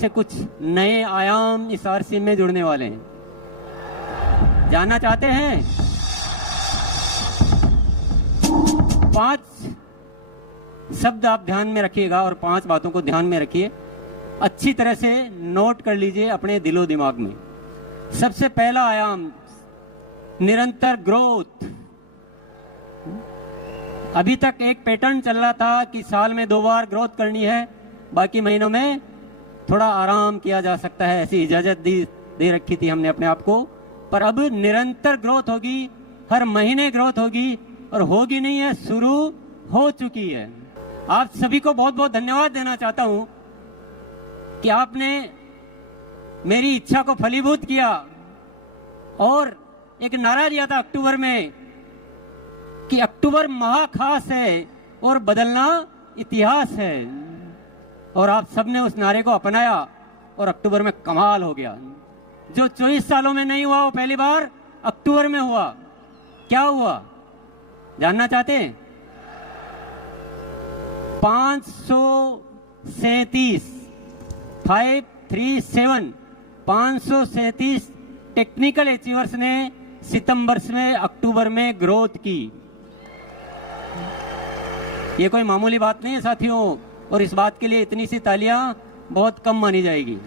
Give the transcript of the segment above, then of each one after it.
से कुछ नए आयाम इस आरसीएम में जुड़ने वाले हैं। जानना चाहते हैं? 5 शब्द आप ध्यान में रखिएगा और 5 बातों को ध्यान में रखिए, अच्छी तरह से नोट कर लीजिए अपने दिलो दिमाग में। सबसे पहला आयाम, निरंतर ग्रोथ। अभी तक एक पैटर्न चल रहा था कि साल में 2 बार ग्रोथ करनी है, बाकी महीनों में थोड़ा आराम किया जा सकता है, ऐसी इजाजत दे रखी थी हमने अपने आप को। पर अब निरंतर ग्रोथ होगी, हर महीने ग्रोथ होगी, और होगी नहीं है, शुरू हो चुकी है। आप सभी को बहुत बहुत धन्यवाद देना चाहता हूं कि आपने मेरी इच्छा को फलीभूत किया और एक नारा दिया था अक्टूबर में कि अक्टूबर महाखास है और बदलना इतिहास है, और आप सबने उस नारे को अपनाया और अक्टूबर में कमाल हो गया। जो 24 सालों में नहीं हुआ वो पहली बार अक्टूबर में हुआ। क्या हुआ जानना चाहते हैं? 537 टेक्निकल अचीवर्स ने सितंबर से अक्टूबर में ग्रोथ की। ये कोई मामूली बात नहीं है साथियों, और इस बात के लिए इतनी सी तालियां बहुत कम मानी जाएगी।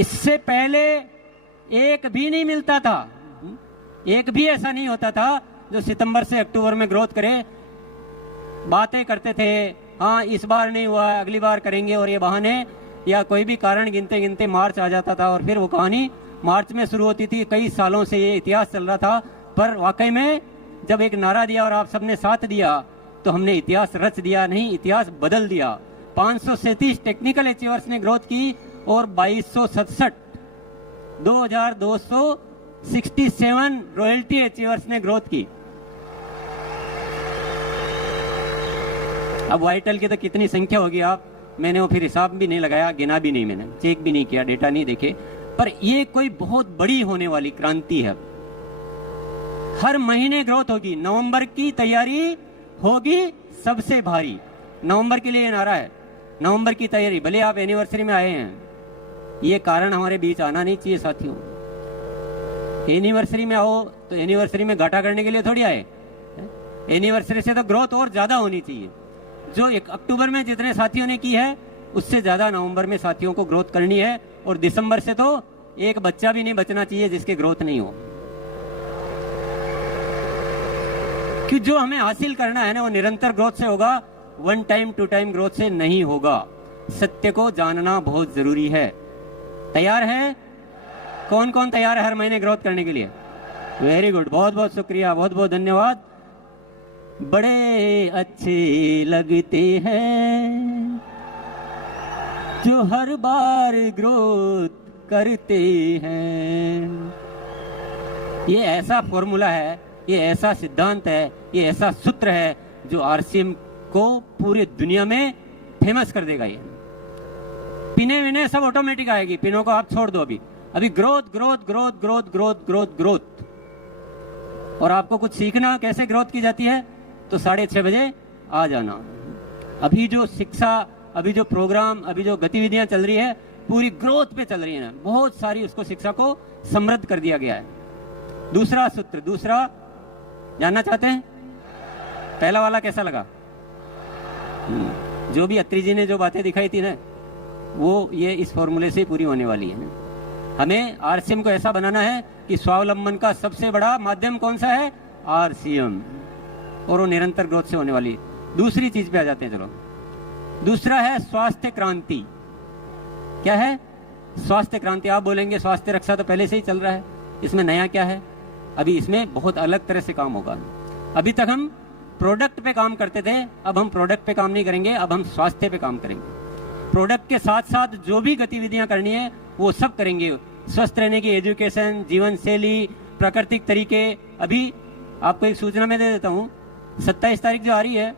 इससे पहले एक भी नहीं मिलता था, एक भी ऐसा नहीं होता था जो सितंबर से अक्टूबर में ग्रोथ करे। बातें करते थे, हाँ इस बार नहीं हुआ, अगली बार करेंगे, और ये बहाने या कोई भी कारण गिनते गिनते मार्च आ जाता था और फिर वो कहानी मार्च में शुरू होती थी। कई सालों से ये इतिहास चल रहा था, पर वाकई में जब एक नारा दिया और आप सबने साथ दिया तो हमने इतिहास रच दिया, नहीं इतिहास बदल दिया। 537 टेक्निकल अचीवर्स ने ग्रोथ की और 2267 रॉयल्टी अचीवर्स ने ग्रोथ की। अब वाइटल की तो कितनी संख्या होगी मैंने वो फिर हिसाब भी नहीं लगाया, गिना भी नहीं, मैंने चेक भी नहीं किया, डेटा नहीं देखे, पर ये कोई बहुत बड़ी होने वाली क्रांति है। हर महीने ग्रोथ होगी। नवंबर की तैयारी होगी सबसे भारी। नवंबर के लिए ये नारा है, नवंबर की तैयारी। भले आप एनिवर्सरी में आए हैं, ये कारण हमारे बीच आना नहीं चाहिए साथियों। एनिवर्सरी में आओ तो एनिवर्सरी में घाटा करने के लिए थोड़ी आए। एनिवर्सरी से तो ग्रोथ और ज्यादा होनी चाहिए। जो 1 अक्टूबर में जितने साथियों ने की है उससे ज्यादा नवंबर में साथियों को ग्रोथ करनी है, और दिसंबर से तो एक बच्चा भी नहीं बचना चाहिए जिसके ग्रोथ नहीं हो। कि जो हमें हासिल करना है ना वो निरंतर ग्रोथ से होगा, 1 टाइम 2 टाइम ग्रोथ से नहीं होगा। सत्य को जानना बहुत जरूरी है। तैयार है? कौन कौन तैयार है हर महीने ग्रोथ करने के लिए? वेरी गुड, बहुत बहुत शुक्रिया, बहुत बहुत धन्यवाद। बड़े अच्छे लगते हैं जो हर बार ग्रोथ करते हैं। ये ऐसा फॉर्मूला है, ये ऐसा सिद्धांत है, ये ऐसा सूत्र है जो आरसीएम को पूरे दुनिया में फेमस कर देगा। ये पिने विने सब ऑटोमेटिक आएगी, पिनों को आप छोड़ दो। अभी growth growth growth growth growth growth growth. और आपको कुछ सीखना कैसे ग्रोथ की जाती है तो 6:30 बजे आ जाना। अभी जो शिक्षा, अभी जो प्रोग्राम, अभी जो गतिविधियां चल रही है पूरी ग्रोथ पे चल रही है, बहुत सारी उसको शिक्षा को समृद्ध कर दिया गया है। दूसरा सूत्र, दूसरा जानना चाहते हैं? पहला वाला कैसा लगा? जो भी अत्री जी ने जो बातें दिखाई थी ना, वो ये इस फॉर्मूले से पूरी होने वाली है। हमें आरसीएम को ऐसा बनाना है कि स्वावलंबन का सबसे बड़ा माध्यम कौन सा है? आरसीएम, और वो निरंतर ग्रोथ से होने वाली। दूसरी चीज पे आ जाते हैं, चलो। दूसरा है स्वास्थ्य क्रांति। क्या है? स्वास्थ्य क्रांति। आप बोलेंगे स्वास्थ्य रक्षा तो पहले से ही चल रहा है, इसमें नया क्या है? अभी इसमें बहुत अलग तरह से काम होगा। अभी तक हम प्रोडक्ट पे काम करते थे, अब हम प्रोडक्ट पे काम नहीं करेंगे, अब हम स्वास्थ्य पे काम करेंगे। प्रोडक्ट के साथ साथ जो भी गतिविधियां करनी है वो सब करेंगे। स्वस्थ रहने की एजुकेशन, जीवन शैली, प्राकृतिक तरीके। अभी आपको एक सूचना मैं दे देता हूँ, 27 तारीख जो आ रही है,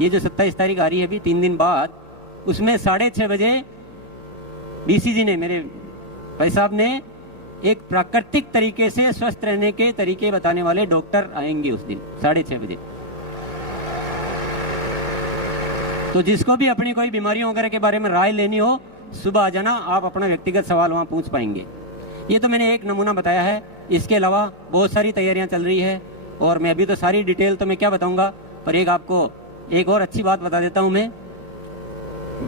ये जो 27 तारीख आ रही है अभी 3 दिन बाद, उसमें 6:30 बजे बीसीजी ने, मेरे भाई साहब ने, एक प्राकृतिक तरीके से स्वस्थ रहने के तरीके बताने वाले डॉक्टर आएंगे उस दिन 6:30 बजे। तो जिसको भी अपनी कोई बीमारियों वगैरह के बारे में राय लेनी हो, सुबह आ जाना, आप अपना व्यक्तिगत सवाल वहाँ पूछ पाएंगे। ये तो मैंने एक नमूना बताया है, इसके अलावा बहुत सारी तैयारियां चल रही है और मैं अभी तो सारी डिटेल तो मैं क्या बताऊंगा, पर एक आपको एक और अच्छी बात बता देता हूं मैं।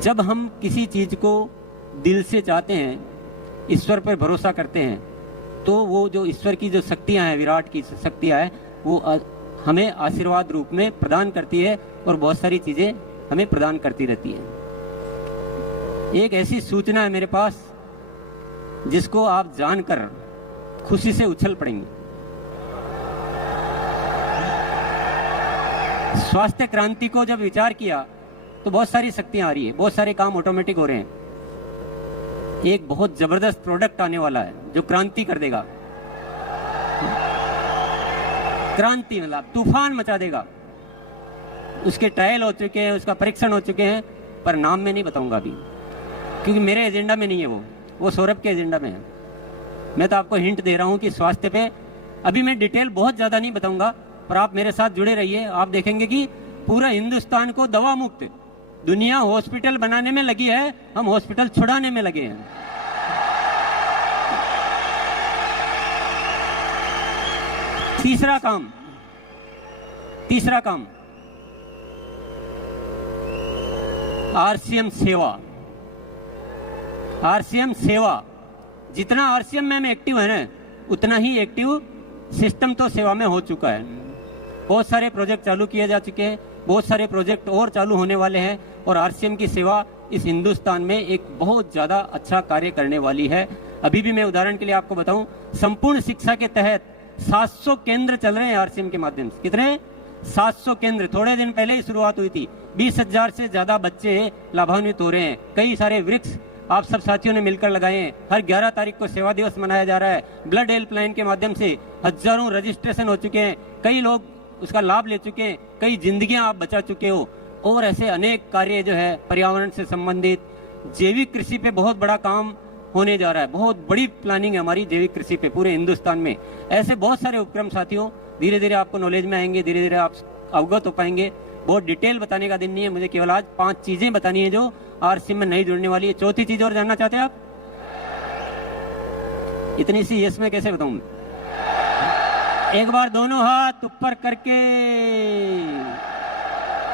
जब हम किसी चीज को दिल से चाहते हैं, ईश्वर पर भरोसा करते हैं, तो वो जो ईश्वर की जो शक्तियां हैं, विराट की शक्तियां हैं, वो हमें आशीर्वाद रूप में प्रदान करती है और बहुत सारी चीजें हमें प्रदान करती रहती है। एक ऐसी सूचना है मेरे पास जिसको आप जानकर खुशी से उछल पड़ेंगे। स्वास्थ्य क्रांति को जब विचार किया तो बहुत सारी शक्तियां आ रही है, बहुत सारे काम ऑटोमेटिक हो रहे हैं। एक बहुत जबरदस्त प्रोडक्ट आने वाला है जो क्रांति कर देगा, क्रांति मतलब तूफान मचा देगा। उसके ट्रायल हो चुके हैं, उसका परीक्षण हो चुके हैं, पर नाम में नहीं बताऊंगा अभी, क्योंकि मेरे एजेंडा में नहीं है वो सौरभ के एजेंडा में है। मैं तो आपको हिंट दे रहा हूं कि स्वास्थ्य पे अभी मैं डिटेल बहुत ज्यादा नहीं बताऊंगा, पर आप मेरे साथ जुड़े रहिए। आप देखेंगे कि पूरा हिंदुस्तान को दवा मुक्त, दुनिया हॉस्पिटल बनाने में लगी है, हम हॉस्पिटल छुड़ाने में लगे हैं। तीसरा काम आरसीएम सेवा। आरसीएम सेवा, जितना आरसीएम में एक्टिव है ना, उतना ही एक्टिव सिस्टम तो सेवा में हो चुका है। बहुत सारे प्रोजेक्ट चालू किए जा चुके हैं, बहुत सारे प्रोजेक्ट और चालू होने वाले हैं, और आरसीएम की सेवा इस हिंदुस्तान में एक बहुत ज्यादा अच्छा कार्य करने वाली है। अभी भी मैं उदाहरण के लिए आपको बताऊं, संपूर्ण शिक्षा के तहत 700 केंद्र चल रहे हैं आरसीएम के माध्यम से। कितने? 700 केंद्र। थोड़े दिन पहले ही शुरुआत हुई थी, 20,000 से ज्यादा बच्चे लाभान्वित हो रहे हैं। कई सारे वृक्ष आप सब साथियों ने मिलकर लगाए हैं। हर 11 तारीख को सेवा दिवस मनाया जा रहा है। ब्लड हेल्पलाइन के माध्यम से हजारों रजिस्ट्रेशन हो चुके हैं, कई लोग उसका लाभ ले चुके हैं, कई जिंदगियां आप बचा चुके हो। और ऐसे अनेक कार्य जो है पर्यावरण से संबंधित, जैविक कृषि पे बहुत बड़ा काम होने जा रहा है। बहुत बड़ी प्लानिंग है हमारी जैविक कृषि पे पूरे हिंदुस्तान में। ऐसे बहुत सारे उपक्रम साथियों धीरे धीरे आपको नॉलेज में आएंगे, धीरे धीरे आप अवगत हो पाएंगे। बहुत डिटेल बताने का दिन नहीं है, मुझे केवल आज 5 चीजें बतानी है जो आरसीएम में नहीं जुड़ने वाली है। चौथी चीज और जानना चाहते हैं आप? इतनी सी यस में कैसे बताऊं? एक बार दोनों हाथ ऊपर करके,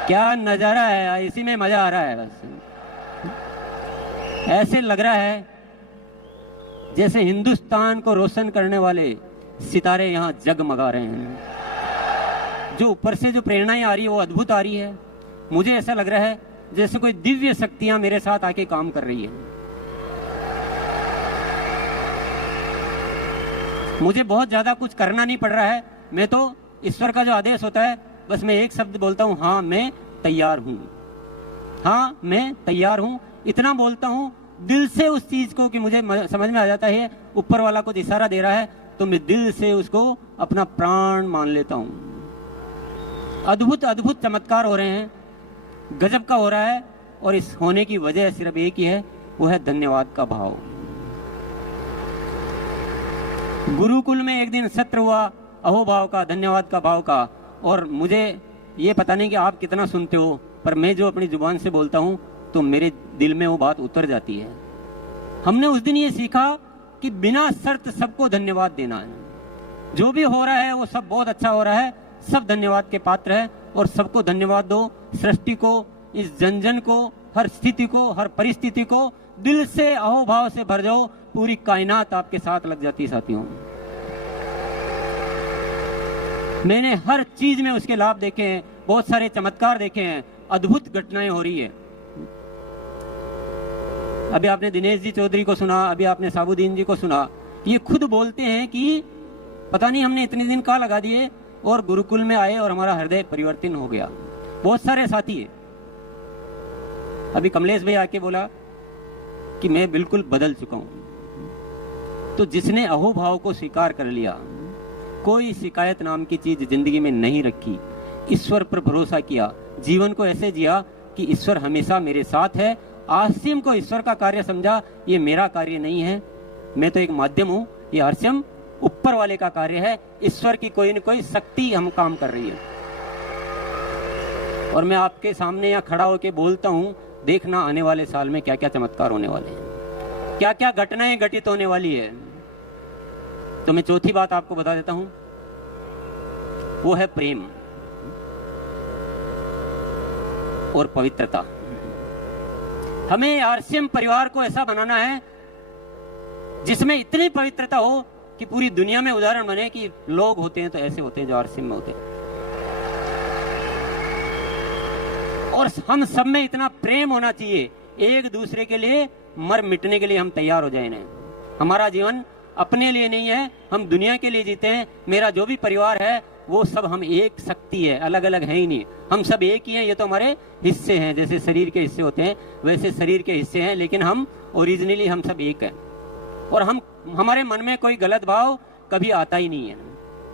क्या नजारा है, इसी में मजा आ रहा है। बस ऐसे लग रहा है जैसे हिंदुस्तान को रोशन करने वाले सितारे यहाँ जगमगा रहे हैं। जो ऊपर से जो प्रेरणाएं आ रही है वो अद्भुत आ रही है। मुझे ऐसा लग रहा है जैसे कोई दिव्य शक्तियां मेरे साथ आके काम कर रही है। मुझे बहुत ज्यादा कुछ करना नहीं पड़ रहा है, मैं तो ईश्वर का जो आदेश होता है बस मैं एक शब्द बोलता हूं, हाँ मैं तैयार हूं, हाँ मैं तैयार हूं। इतना बोलता हूं दिल से उस चीज को कि मुझे समझ में आ जाता है ऊपर वाला कुछ इशारा दे रहा है, तो मैं दिल से उसको अपना प्राण मान लेता हूं। अद्भुत अद्भुत चमत्कार हो रहे हैं, गजब का हो रहा है, और इस होने की वजह सिर्फ एक ही है, वो है धन्यवाद का भाव। गुरुकुल में एक दिन सत्र हुआ अहोभाव का, धन्यवाद का भाव का, और मुझे ये पता नहीं कि आप कितना सुनते हो, पर मैं जो अपनी जुबान से बोलता हूं तो मेरे दिल में वो बात उतर जाती है। हमने उस दिन ये सीखा कि बिना शर्त सबको धन्यवाद देना है। जो भी हो रहा है वो सब बहुत अच्छा हो रहा है, सब धन्यवाद के पात्र है, और सबको धन्यवाद दो। सृष्टि को, इस जन जन को, हर स्थिति को, हर परिस्थिति को दिल से अहोभाव से भर जाओ, पूरी कायनात आपके साथ लग जाती है साथियों। मैंने हर चीज में उसके लाभ देखे हैं, बहुत सारे चमत्कार देखे हैं, अद्भुत घटनाएं हो रही है। अभी आपने दिनेश जी चौधरी को सुना, अभी आपने साबुद्दीन जी को सुना, ये खुद बोलते हैं कि पता नहीं हमने इतने दिन कहाँ लगा दिए और गुरुकुल में आए और हमारा हृदय परिवर्तन हो गया। बहुत सारे साथी है। अभी कमलेश भाई आके बोला कि मैं बिल्कुल बदल चुका हूं। तो जिसने अहोभाव को स्वीकार कर लिया, कोई शिकायत नाम की चीज जिंदगी में नहीं रखी, ईश्वर पर भरोसा किया, जीवन को ऐसे जिया कि ईश्वर हमेशा मेरे साथ है, आरसीएम को ईश्वर का कार्य समझा, ये मेरा कार्य नहीं है, मैं तो एक माध्यम हूं, ये आरसीएम ऊपर वाले का कार्य है, ईश्वर की कोई न कोई शक्ति हम काम कर रही है। और मैं आपके सामने यहाँ खड़ा होकर बोलता हूँ, देखना आने वाले साल में क्या क्या चमत्कार होने वाले हैं, क्या क्या घटनाएं घटित होने वाली है। तो मैं चौथी बात आपको बता देता हूं, वो है प्रेम और पवित्रता। हमें आरसीएम परिवार को ऐसा बनाना है जिसमें इतनी पवित्रता हो कि पूरी दुनिया में उदाहरण बने कि लोग होते हैं तो ऐसे होते हैं जो आरसीएम में होते हैं। और हम सब में इतना प्रेम होना चाहिए, एक दूसरे के लिए मर मिटने के लिए हम तैयार हो जाए। हमारा जीवन अपने लिए नहीं है, हम दुनिया के लिए जीते हैं। मेरा जो भी परिवार है वो सब हम एक शक्ति है, अलग अलग है ही नहीं, हम सब एक ही हैं। ये तो हमारे हिस्से हैं, जैसे शरीर के हिस्से होते हैं वैसे शरीर के हिस्से हैं, लेकिन हम ओरिजिनली हम सब एक हैं। और हमारे मन में कोई गलत भाव कभी आता ही नहीं है,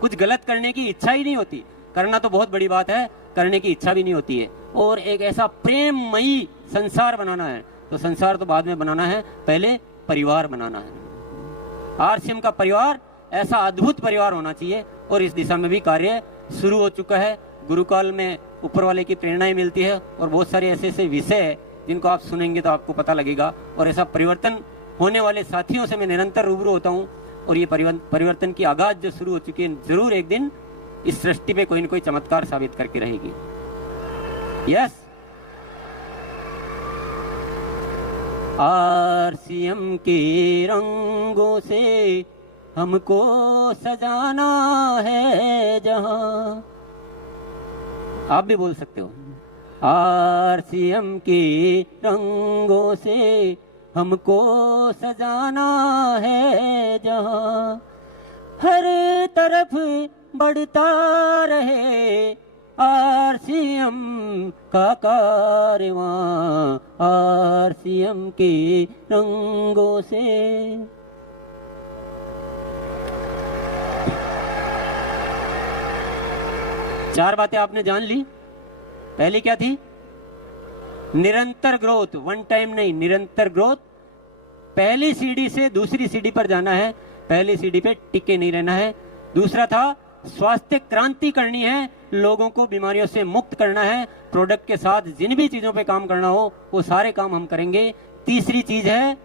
कुछ गलत करने की इच्छा ही नहीं होती। करना तो बहुत बड़ी बात है, करने की इच्छा भी नहीं होती है। और एक ऐसा प्रेममयी संसार बनाना है, तो संसार तो बाद में बनाना है, पहले परिवार बनाना है। आरसीएम का परिवार ऐसा अद्भुत परिवार होना चाहिए और इस दिशा में भी कार्य शुरू हो चुका है। गुरुकाल में ऊपर वाले की प्रेरणाएं मिलती है और बहुत सारे ऐसे ऐसे विषय है जिनको आप सुनेंगे तो आपको पता लगेगा। और ऐसा परिवर्तन होने वाले साथियों से मैं निरंतर रूबरू होता हूँ और ये परिवर्तन की आगाज जो शुरू हो चुकी है, जरूर एक दिन इस सृष्टि पे कोई न कोई चमत्कार साबित करके रहेगी। यस, आरसीएम के रंगों से हमको सजाना है जहां। आप भी बोल सकते हो, आरसीएम के रंगों से हमको सजाना है जहां, हर तरफ बढ़ता रहे आरसीएम का कारवां, आरसीएम के रंगों से। चार बातें आपने जान ली। पहली क्या थी? निरंतर ग्रोथ, वन टाइम नहीं, निरंतर ग्रोथ। पहली सीढ़ी से दूसरी सीढ़ी पर जाना है, पहली सीढ़ी पे टिके नहीं रहना है। दूसरा था स्वास्थ्य क्रांति करनी है, लोगों को बीमारियों से मुक्त करना है। प्रोडक्ट के साथ जिन भी चीजों पे काम करना हो वो सारे काम हम करेंगे। तीसरी चीज है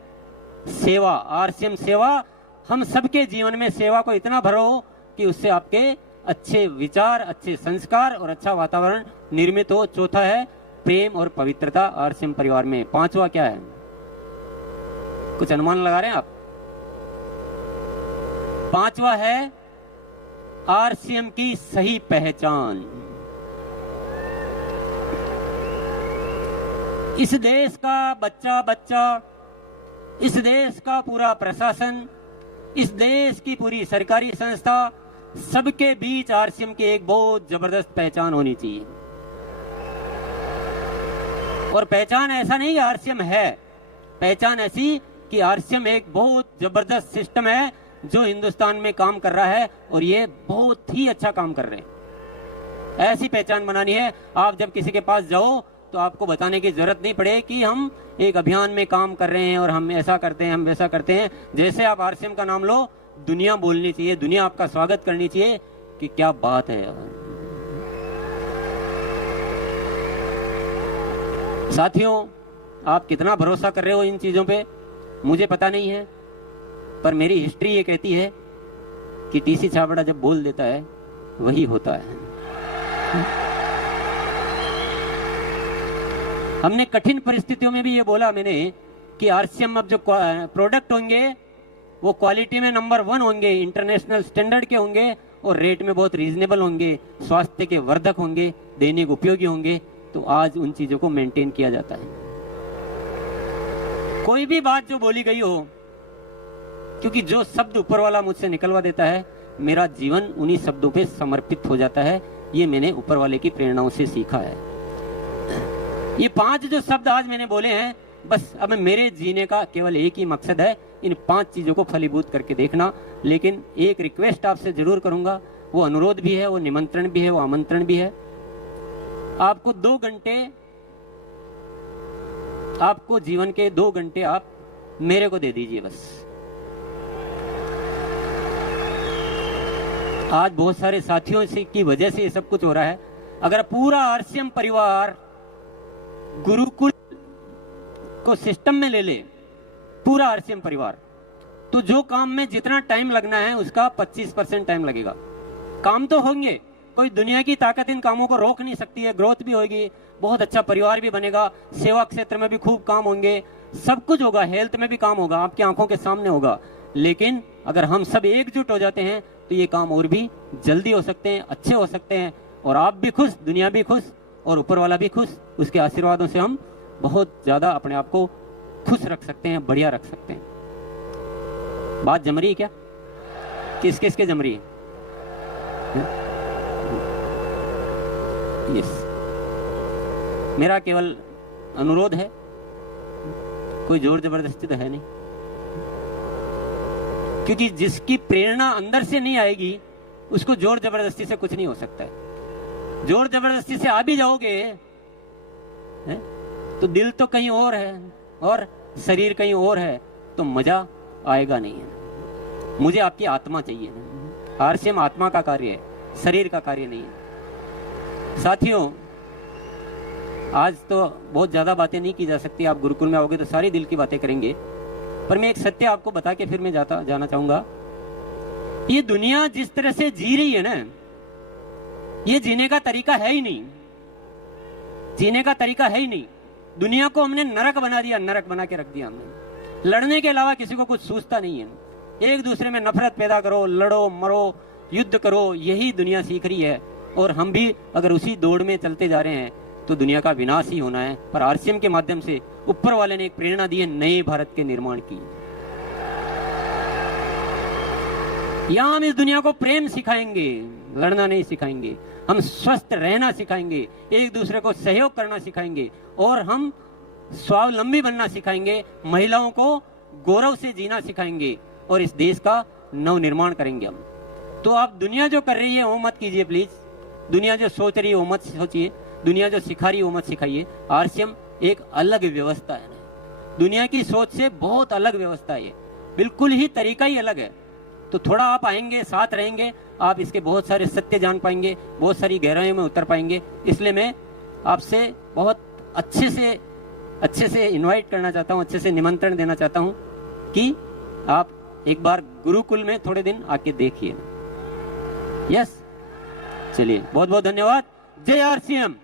सेवा, आरसीएम सेवा। हम सबके जीवन में सेवा को इतना भरो कि उससे आपके अच्छे विचार, अच्छे संस्कार और अच्छा वातावरण निर्मित हो। चौथा है प्रेम और पवित्रता आरसीएम परिवार में। पांचवा क्या है? कुछ अनुमान लगा रहे हैं आप? पांचवा है आरसीएम की सही पहचान। इस देश का बच्चा, इस देश का पूरा प्रशासन, इस देश की पूरी सरकारी संस्था, सबके बीच आरसीएम की एक बहुत जबरदस्त पहचान होनी चाहिए। और पहचान ऐसा नहीं आरसीएम है, पहचान ऐसी कि आरसीएम एक बहुत जबरदस्त सिस्टम है जो हिंदुस्तान में काम कर रहा है और ये बहुत ही अच्छा काम कर रहे हैं। ऐसी पहचान बनानी है। आप जब किसी के पास जाओ तो आपको बताने की जरूरत नहीं पड़े कि हम एक अभियान में काम कर रहे हैं और हम ऐसा करते हैं, हम वैसा करते हैं। जैसे आप आरसीएम का नाम लो, दुनिया बोलनी चाहिए, दुनिया आपका स्वागत करनी चाहिए कि क्या बात है। साथियों, आप कितना भरोसा कर रहे हो इन चीजों पे मुझे पता नहीं है, पर मेरी हिस्ट्री ये कहती है कि टीसी छाबड़ा जब बोल देता है वही होता है। हमने कठिन परिस्थितियों में भी ये बोला मैंने कि आरसीएम अब जो प्रोडक्ट होंगे वो क्वालिटी में नंबर 1 होंगे, इंटरनेशनल स्टैंडर्ड के होंगे और रेट में बहुत रीजनेबल होंगे, स्वास्थ्य के वर्धक होंगे, दैनिक उपयोगी होंगे। तो आज उन चीजों को मेंटेन किया जाता है। कोई भी बात जो बोली गई हो, क्योंकि जो शब्द ऊपर वाला मुझसे निकलवा देता है, मेरा जीवन उन्हीं शब्दों पे समर्पित हो जाता है। ये मैंने ऊपर वाले की प्रेरणाओं से सीखा है। ये 5 जो शब्द आज मैंने बोले हैं, बस अब मेरे जीने का केवल एक ही मकसद है, इन 5 चीजों को फलीभूत करके देखना। लेकिन एक रिक्वेस्ट आपसे जरूर करूंगा, वो अनुरोध भी है, वो निमंत्रण भी है, वो आमंत्रण भी है। आपको 2 घंटे, आपको जीवन के 2 घंटे आप मेरे को दे दीजिए बस। आज बहुत सारे साथियों से की वजह से ये सब कुछ हो रहा है। अगर पूरा आरसीएम परिवार गुरुकुल को सिस्टम में ले ले, पूरा आरसीएम परिवार, तो जो काम में जितना टाइम लगना है उसका 25% टाइम लगेगा। काम तो होंगे, कोई दुनिया की ताकत इन कामों को रोक नहीं सकती है। ग्रोथ भी होगी, बहुत अच्छा परिवार भी बनेगा, सेवा क्षेत्र में भी खूब काम होंगे, सब कुछ होगा, हेल्थ में भी काम होगा, आपकी आंखों के सामने होगा। लेकिन अगर हम सब एकजुट हो जाते हैं तो ये काम और भी जल्दी हो सकते हैं, अच्छे हो सकते हैं, और आप भी खुश, दुनिया भी खुश, और ऊपर वाला भी खुश। उसके आशीर्वादों से हम बहुत ज्यादा अपने आप को खुश रख सकते हैं, बढ़िया रख सकते हैं। बात जम रही है क्या? किस किस के जम रही है? यस, मेरा केवल अनुरोध है, कोई जोर जबरदस्ती तो है नहीं, क्योंकि जिसकी प्रेरणा अंदर से नहीं आएगी उसको जोर जबरदस्ती से कुछ नहीं हो सकता है। जोर जबरदस्ती से आ भी जाओगे तो दिल तो कहीं और है और शरीर कहीं और है, तो मजा आएगा नहीं है। मुझे आपकी आत्मा चाहिए। आरसीएम आत्मा का कार्य है, शरीर का कार्य नहीं है। साथियों, आज तो बहुत ज्यादा बातें नहीं की जा सकती, आप गुरुकुल में आओगे तो सारी दिल की बातें करेंगे, पर मैं एक सत्य आपको बता के फिर मैं जाना चाहूंगा। ये दुनिया जिस तरह से जी रही है ना, ये जीने का तरीका है ही नहीं, जीने का तरीका है ही नहीं। दुनिया को हमने नरक बना दिया, नरक बना के रख दिया हमने। लड़ने के अलावा किसी को कुछ सूझता नहीं है। एक दूसरे में नफरत पैदा करो, लड़ो मरो, युद्ध करो, यही दुनिया सीख रही है। और हम भी अगर उसी दौड़ में चलते जा रहे हैं तो दुनिया का विनाश ही होना है। पर आरसीएम के माध्यम से ऊपर वाले ने एक प्रेरणा दी है नए भारत के निर्माण की। यहां हम इस दुनिया को प्रेम सिखाएंगे, लड़ना नहीं सिखाएंगे। हम स्वस्थ रहना सिखाएंगे, एक दूसरे को सहयोग करना सिखाएंगे, और हम स्वावलंबी बनना सिखाएंगे। महिलाओं को गौरव से जीना सिखाएंगे, और इस देश का नव निर्माण करेंगे हम। तो आप दुनिया जो कर रही है वो मत कीजिए प्लीज, दुनिया जो सोच रही है वो मत सोचिए, दुनिया जो सिखा रही है वो मत सिखाइए। आरसीएम एक अलग व्यवस्था है, दुनिया की सोच से बहुत अलग व्यवस्था है, बिल्कुल ही तरीका ही अलग है। तो थोड़ा आप आएंगे, साथ रहेंगे, आप इसके बहुत सारे सत्य जान पाएंगे, बहुत सारी गहराइयों में उतर पाएंगे। इसलिए मैं आपसे बहुत अच्छे से इनवाइट करना चाहता हूँ, अच्छे से निमंत्रण देना चाहता हूँ कि आप एक बार गुरुकुल में थोड़े दिन आके देखिए। यस, चलिए, बहुत बहुत धन्यवाद। जय आरसीएम।